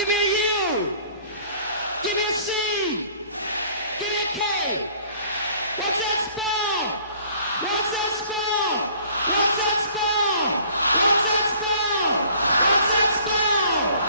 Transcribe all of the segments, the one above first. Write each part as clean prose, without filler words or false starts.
Give me a U. Give me a C. Give me a K. What's that spell? What's that spell? What's that spell? What's that spell? What's that spell?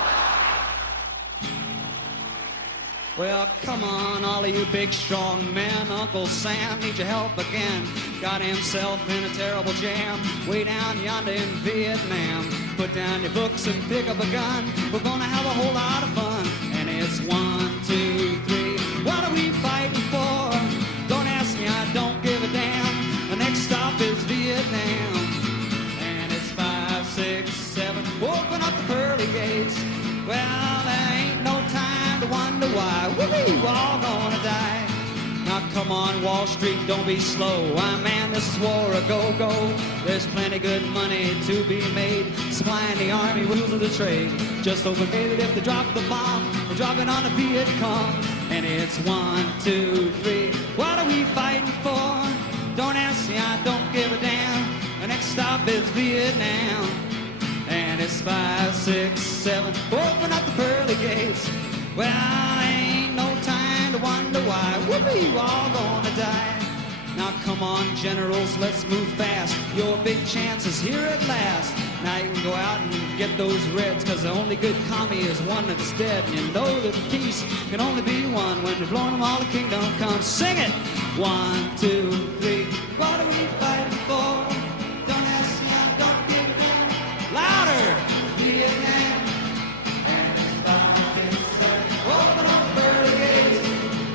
Well, come on, all of you big, strong men. Uncle Sam needs your help again. Got himself in a terrible jam way down yonder in Vietnam. Put down your books and pick up a gun. We're gonna have a whole lot of fun. And it's 1, 2, 3. What are we fighting for? Don't ask me, I don't give a damn. The next stop is Vietnam. And it's 5, 6, 7. Open up the pearly gates. Well, there ain't no time to wonder why. We're all gonna die. Now come on, Wall Street, don't be slow. Man, this is war a go-go. There's plenty good money to be made, supplying the army with tools of the trade. Just open it if they drop the bomb. We're dropping on the Viet Cong. And it's 1, 2, 3. What are we fighting for? Don't ask me, I don't give a damn. The next stop is Vietnam. And it's 5, 6, 7. Open up the pearly gates. Well, ain't no time to wonder why. We're all gonna die. Now come on, generals, let's move fast. Your big chance is here at last. Now you can go out and get those reds, cause the only good commie is one that's dead. And you know that peace can only be won when you're blowing them all, the kingdom comes. Sing it! 1, 2, 3. What are we fighting for? Don't ask me, I don't give a damn. Louder! Vietnam. And it's 5, 6, 7. Open up the pearly gates.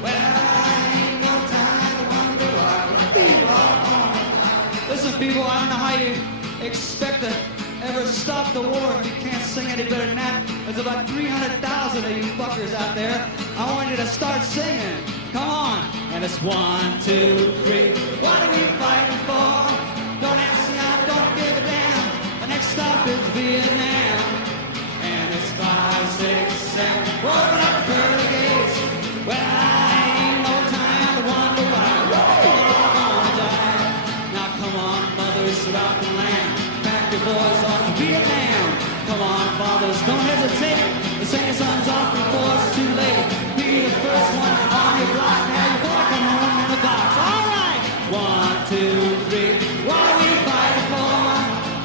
Well, I ain't no time to wonder why. We're all gonna. Listen, people, I don't know how you expect to ever stop the war if you can't sing any better than that. There's about 300,000 of you fuckers out there. I want you to start singing. Come on. And it's 1, 2, 3. What are we fighting for? Don't ask me, I don't give a damn. The next stop is Vietnam. And it's 5, 6, 7. Open up the pearly gates. Well, I ain't no time to wonder why. We're all gonna die. Now come on, mothers throughout the land. Pack your boys off to Vietnam. Come on, fathers, don't hesitate. The send your sons off before it's too late. Be the first one on your block. Now your boy come home in the box. All right. 1, 2, 3. What are we fighting for?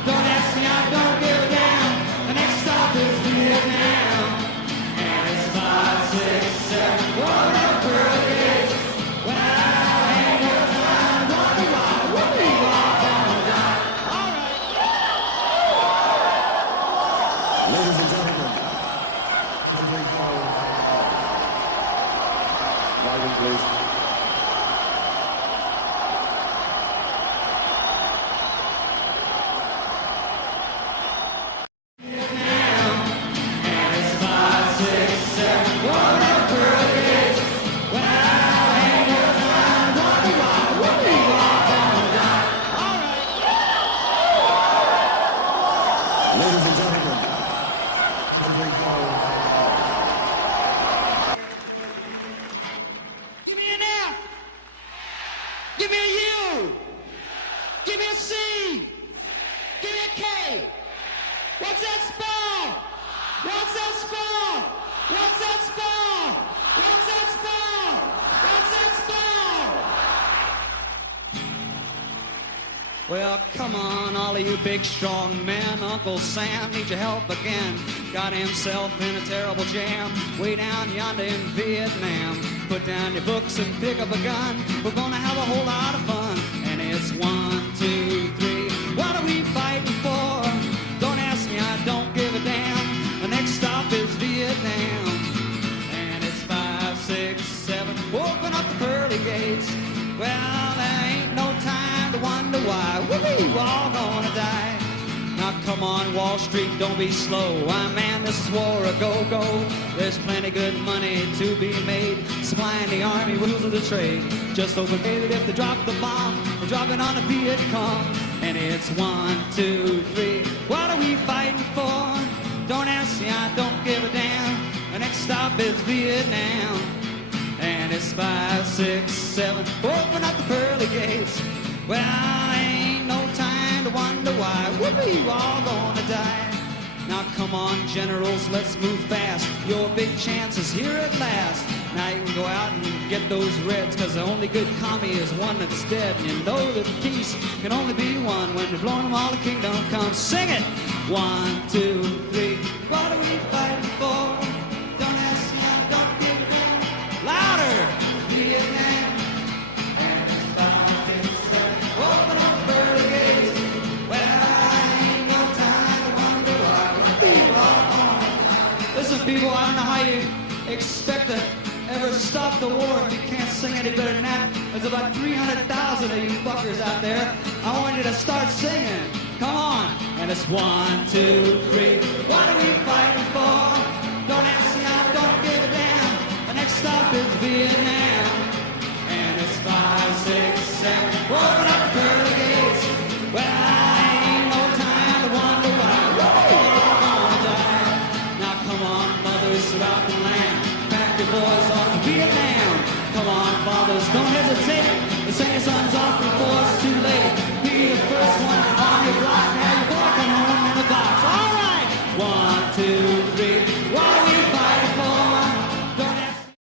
Don't ask me, I don't give a damn. The next stop is Vietnam. And it's 5, 6, 7. Open up the pearly gates. Well, I ain't no time to wonder why. We're all gonna die. All right. Ladies and gentlemen, country call. Wagon, please. Ladies and gentlemen, country call. Give me an F. Give me a U. Give me a C. Give me a K. What's that spell? What's that spell? What's that spell? What's that spell? What's that spell? Well, come on, all of you big, strong men. Uncle Sam needs your help again. Got himself in a terrible jam way down yonder in Vietnam. Put down your books and pick up a gun. We're gonna have a whole lot of fun. And it's 1, 2, 3. What are we fighting for? Don't ask me, I don't give a damn. The next stop is Vietnam. And it's 5, 6, 7. Open up the pearly gates. Well, there ain't no time to wonder why. We're all gonna die. Now come on, Wall Street, don't be slow. Man, this is war a go-go. There's plenty good money to be made, supplying the army with tools of the trade. Just open it if they drop the bomb. We're dropping on the Viet Cong. And it's 1, 2, 3. What are we fighting for? Don't ask me, I don't give a damn. The next stop is Vietnam. And it's 5, 6, 7. Open up the pearly gates. Well, ain't no time to wonder why. We're all gonna die. Now come on, generals, let's move fast. Your big chance is here at last. Now you can go out and get those Reds, cause the only good commie is one that's dead. And you know that peace can only be won when you're blowing them all the kingdom come. Sing it! 1, 2, 3. What are we fighting for? Don't ask me, don't give a damn. Louder! Vietnam. And it's 5 and 7. Open up the pearly gates. Well, I ain't no time to wonder why people are gone. Listen, people, I don't know how you expect to ever stop the war if you can't sing any better than that. There's about 300,000 of you fuckers out there. I want you to start singing. Come on. And it's 1, 2, 3. What are we fighting for? Don't ask me, I don't give a damn. The next stop is Vietnam. And it's 5, 6, 7. Open up the pearly gates. Well, I ain't no time to wonder why we're all gonna die. Now come on, mothers throughout the land. Pack your boys off to Vietnam. Come on, fathers, don't hesitate.